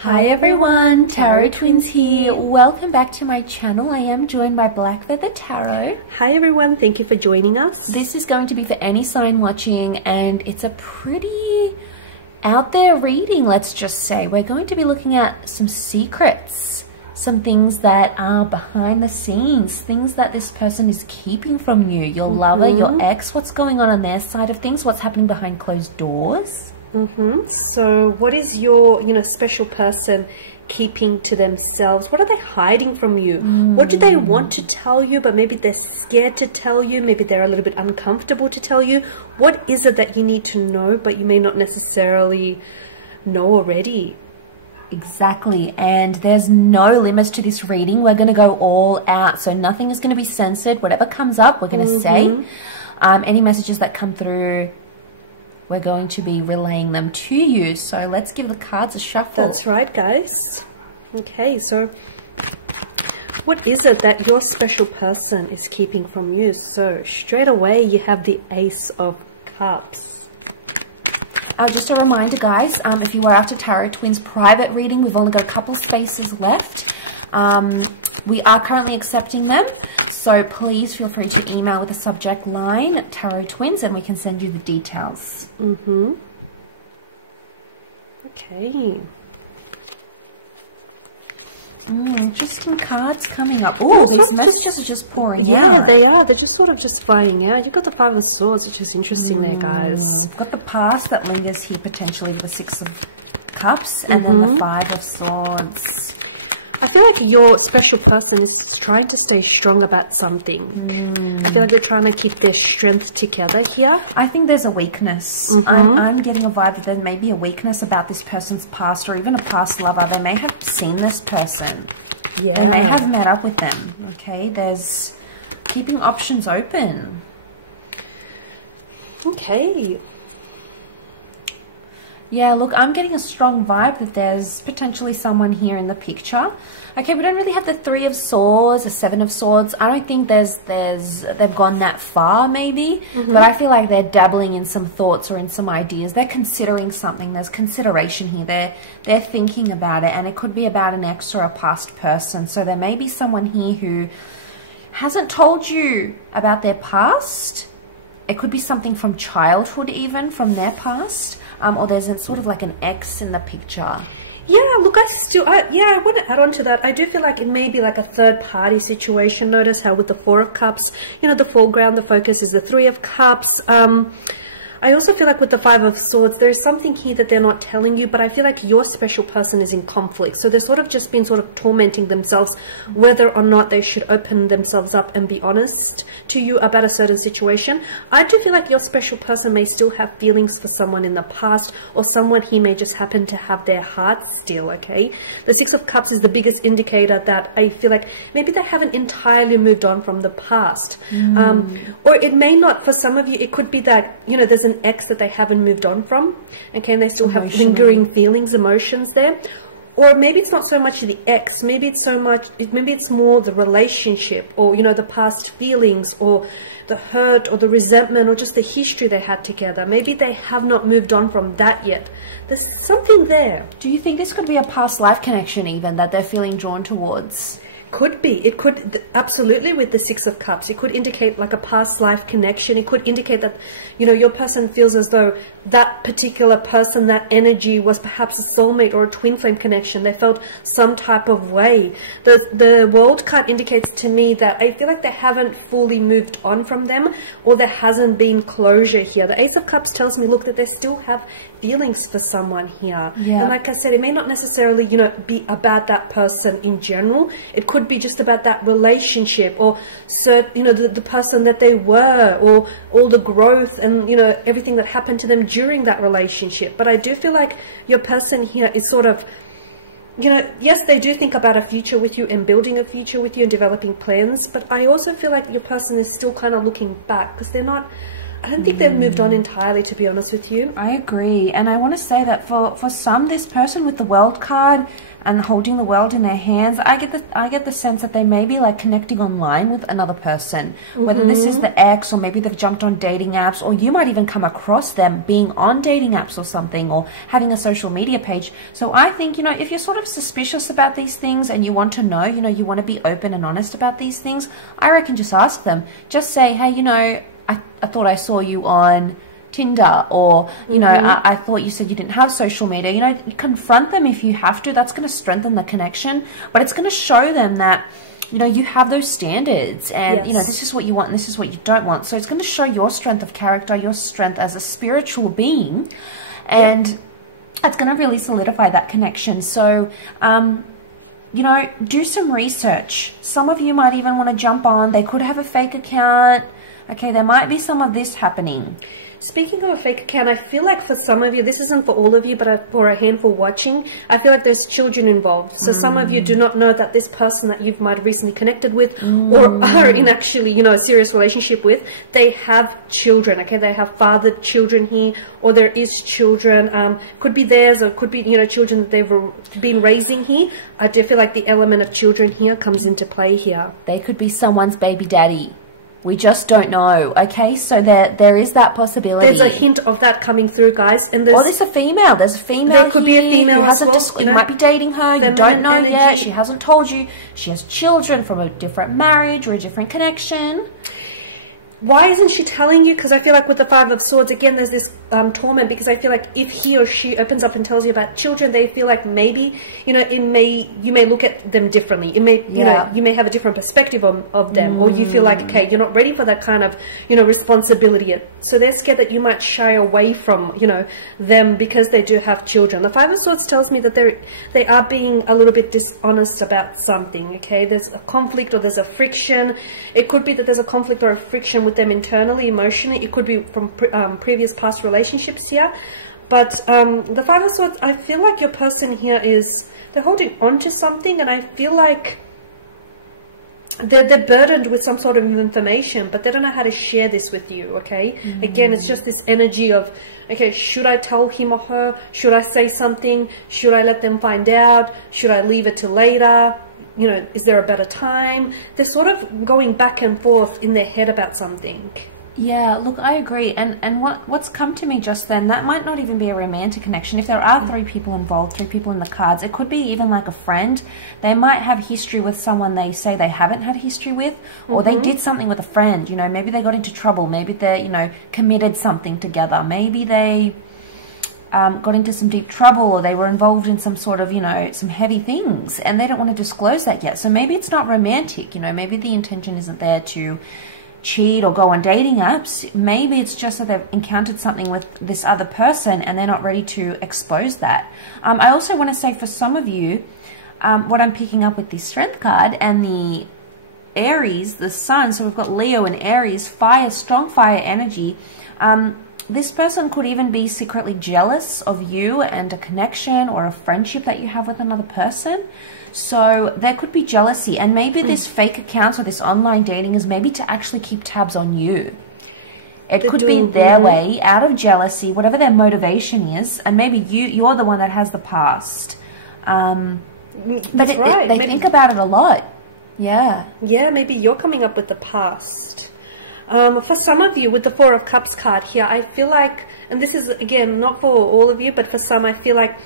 Hi everyone, Tarot Twins here. Welcome back to my channel. I am joined by blackfeathertarot. Hi everyone, thank you for joining us. This is going to be for any sign watching, and it's a pretty out there reading, let's just say. We're going to be looking at some secrets, some things that are behind the scenes, things that this person is keeping from you, your lover, your ex, what's going on their side of things, what's happening behind closed doors. So what is your, special person keeping to themselves? What are they hiding from you? What do they want to tell you, but maybe they're scared to tell you? Maybe they're a little bit uncomfortable to tell you. What is it that you need to know, but you may not necessarily know already? Exactly, and there's no limits to this reading. We're going to go all out, so nothing is going to be censored. Whatever comes up, we're going to say. Any messages that come through, we're going to be relaying them to you. So let's give the cards a shuffle. That's right, guys. Okay, so what is it that your special person is keeping from you? So straight away, you have the Ace of Cups. Just a reminder, guys, if you were after Tarot Twins private reading, we've only got a couple spaces left. We are currently accepting them, so please feel free to email with the subject line Tarot Twins and we can send you the details. Okay. Interesting cards coming up. Oh, these messages are just pouring out. Yeah, they are. They're just sort of just flying out. You've got the Five of Swords, which is interesting there, guys. We've got the past that lingers here potentially with the Six of Cups and then the Five of Swords. I feel like your special person is trying to stay strong about something. I feel like they're trying to keep their strength together here. I think there's a weakness. I'm getting a vibe that there may be a weakness about this person's past or even a past lover. They may have seen this person. Yeah. They may have met up with them. Okay, there's keeping options open. Okay. Yeah, look, I'm getting a strong vibe that there's potentially someone here in the picture. Okay, we don't really have the Three of Swords, the Seven of Swords. I don't think they've gone that far, maybe. But I feel like they're dabbling in some thoughts or in some ideas. They're considering something. There's consideration here. They're thinking about it, and it could be about an ex or a past person. So there may be someone here who hasn't told you about their past. It could be something from childhood, even from their past. Or there's sort of like an ex in the picture. Yeah, look, I want to add on to that. I do feel like it may be like a third party situation. Notice how with the Four of Cups, the foreground, the focus is the Three of Cups. I also feel like with the Five of Swords, there's something here that they're not telling you, but I feel like your special person is in conflict. So they're sort of just been sort of tormenting themselves whether or not they should open themselves up and be honest to you about a certain situation. I do feel like your special person may still have feelings for someone in the past, or someone he may just happen to have their heart still, okay? The Six of Cups is the biggest indicator that I feel like maybe they haven't entirely moved on from the past. Or it may not, for some of you, it could be that, there's an ex that they haven't moved on from, okay, and they still have lingering feelings, emotions there. Or maybe it's not so much the ex, maybe it's more the relationship, or the past feelings, or the hurt, or the resentment, or just the history they had together. Maybe they have not moved on from that yet. There's something there. Do you think this could be a past life connection even that they're feeling drawn towards? Could be. It could, absolutely, with the Six of Cups. It could indicate like a past life connection. It could indicate that, your person feels as though that particular person, that energy was perhaps a soulmate or a twin flame connection. They felt some type of way. The World card indicates to me that I feel like they haven't fully moved on from them, or there hasn't been closure here. The Ace of Cups tells me, look, that they still have feelings for someone here. Yeah. And like I said, it may not necessarily, be about that person in general. It could be just about that relationship, or the person that they were, or all the growth and everything that happened to them during that relationship. But I do feel like your person here is sort of, yes, they do think about a future with you and building a future with you and developing plans, but I also feel like your person is still kind of looking back, because they're not I don't think they've moved on entirely, to be honest with you. I agree. And I want to say that for some, this person with the World card and holding the world in their hands, I get the sense that they may be like connecting online with another person, whether this is the ex, or maybe they've jumped on dating apps, or you might even come across them being on dating apps or something, or having a social media page. So I think, you know, if you're sort of suspicious about these things and you want to know, you know, you want to be open and honest about these things, I reckon just ask them. Just say, hey, you know, I thought I saw you on Tinder, or, you know, I thought you said you didn't have social media. You know, confront them if you have to. That's going to strengthen the connection, but it's going to show them that, you know, you have those standards, and, you know, this is what you want and this is what you don't want. So it's going to show your strength of character, your strength as a spiritual being, and it's going to really solidify that connection. So, you know, do some research. Some of you might even want to jump on. They could have a fake account. Okay, there might be some of this happening. Speaking of a fake account, I feel like for some of you, this isn't for all of you, but for a handful watching, I feel like there's children involved. So some of you do not know that this person that you might have recently connected with, or are in actually, you know, a serious relationship with, they have children, okay? They have fathered children here, or there is children. Could be theirs, or could be, you know, children that they've been raising here. I do feel like the element of children here comes into play here. They could be someone's baby daddy. We just don't know, okay? So there is that possibility. There's a hint of that coming through, guys. And there's a female. There's a female. There could be a female who hasn't well, you might be dating her. You don't know yet. She hasn't told you. She has children from a different marriage or a different connection. Why isn't she telling you? Because I feel like with the Five of Swords, again, there's this torment, because I feel like if he or she opens up and tells you about children, they feel like maybe, you know, you may look at them differently. It may, you know, you may have a different perspective of them, or you feel like, okay, you're not ready for that kind of, you know, responsibility yet. So they're scared that you might shy away from, you know, them because they do have children. The Five of Swords tells me that they are being a little bit dishonest about something, okay? There's a conflict, or there's a friction. It could be that there's a conflict or a friction with them internally, emotionally. It could be from previous past relationships here. But the Five of Swords, I feel like your person here they're holding on to something, and I feel like they're burdened with some sort of information, but they don't know how to share this with you, okay? Again, it's just this energy of, okay, should I tell him or her? Should I say something? Should I let them find out? Should I leave it till later? You know, is there a better time? They're sort of going back and forth in their head about something. Yeah, look, I agree. And what's come to me just then, that might not even be a romantic connection. If there are three people involved, three people in the cards, it could be even like a friend. They might have history with someone they say they haven't had history with, or they did something with a friend. You know, maybe they got into trouble. Maybe they, you know, committed something together. Maybe they got into some deep trouble, or they were involved in some sort of, you know, some heavy things, and they don't want to disclose that yet. So maybe it's not romantic, you know, maybe the intention isn't there to cheat or go on dating apps. Maybe it's just that they've encountered something with this other person and they're not ready to expose that. I also want to say, for some of you, what I'm picking up with the Strength card and the Aries, the Sun, so we've got Leo and Aries, fire, strong fire energy. This person could even be secretly jealous of you and a connection or a friendship that you have with another person. So there could be jealousy, and maybe this fake account or this online dating is maybe to actually keep tabs on you. It could be their way, out of jealousy, whatever their motivation is, and maybe you're the one that has the past. But they think about it a lot. Yeah. Yeah, maybe you're coming up with the past. For some of you, with the Four of Cups card here, I feel like, and this is, again, not for all of you, but for some, I feel like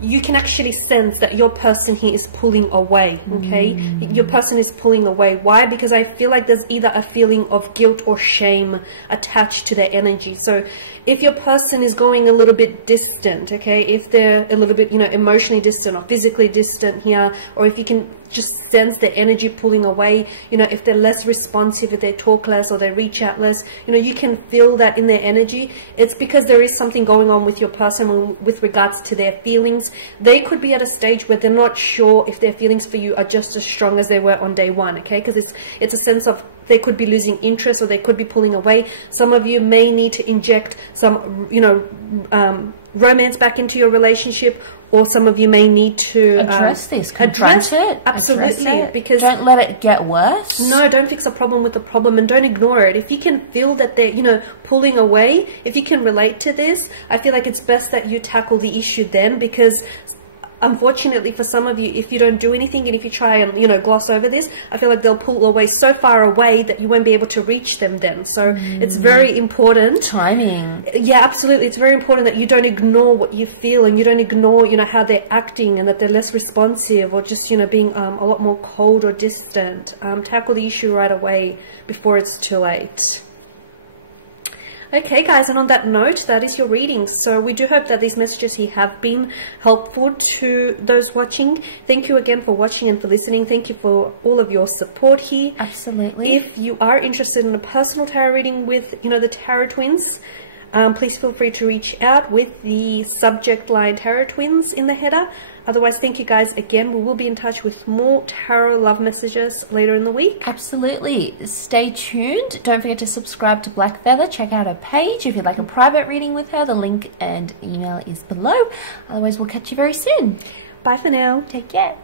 you can actually sense that your person here is pulling away, okay? Your person is pulling away. Why? Because I feel like there's either a feeling of guilt or shame attached to their energy. So if your person is going a little bit distant, okay, if they're a little bit, you know, emotionally distant or physically distant here, or if you can just sense their energy pulling away, you know, if they're less responsive, if they talk less or they reach out less, you know, you can feel that in their energy. It's because there is something going on with your person with regards to their feelings. They could be at a stage where they're not sure if their feelings for you are just as strong as they were on day one, okay? Because it's a sense of they could be losing interest or they could be pulling away. Some of you may need to inject some, you know, romance back into your relationship, or some of you may need to address this, confront it, absolutely, it. because don't let it get worse. No, don't fix a problem with the problem, and don't ignore it. If you can feel that they're, you know, pulling away, if you can relate to this, I feel like it's best that you tackle the issue then, because unfortunately for some of you, if you don't do anything and if you try and, you know, gloss over this, I feel like they'll pull away so far away that you won't be able to reach them then. So it's very important. Timing. Yeah, absolutely. It's very important that you don't ignore what you feel, and you don't ignore, you know, how they're acting, and that they're less responsive, or just, you know, being a lot more cold or distant. Tackle the issue right away before it's too late. Okay guys, and on that note, that is your reading. So we do hope that these messages here have been helpful to those watching. Thank you again for watching and for listening. Thank you for all of your support here. Absolutely. If you are interested in a personal tarot reading with, you know, the Tarot Twins, please feel free to reach out with the subject line Tarot Twins in the header. Otherwise, thank you guys again. We will be in touch with more tarot love messages later in the week. Absolutely. Stay tuned. Don't forget to subscribe to Black Feather. Check out her page if you'd like a private reading with her. The link and email is below. Otherwise, we'll catch you very soon. Bye for now. Take care.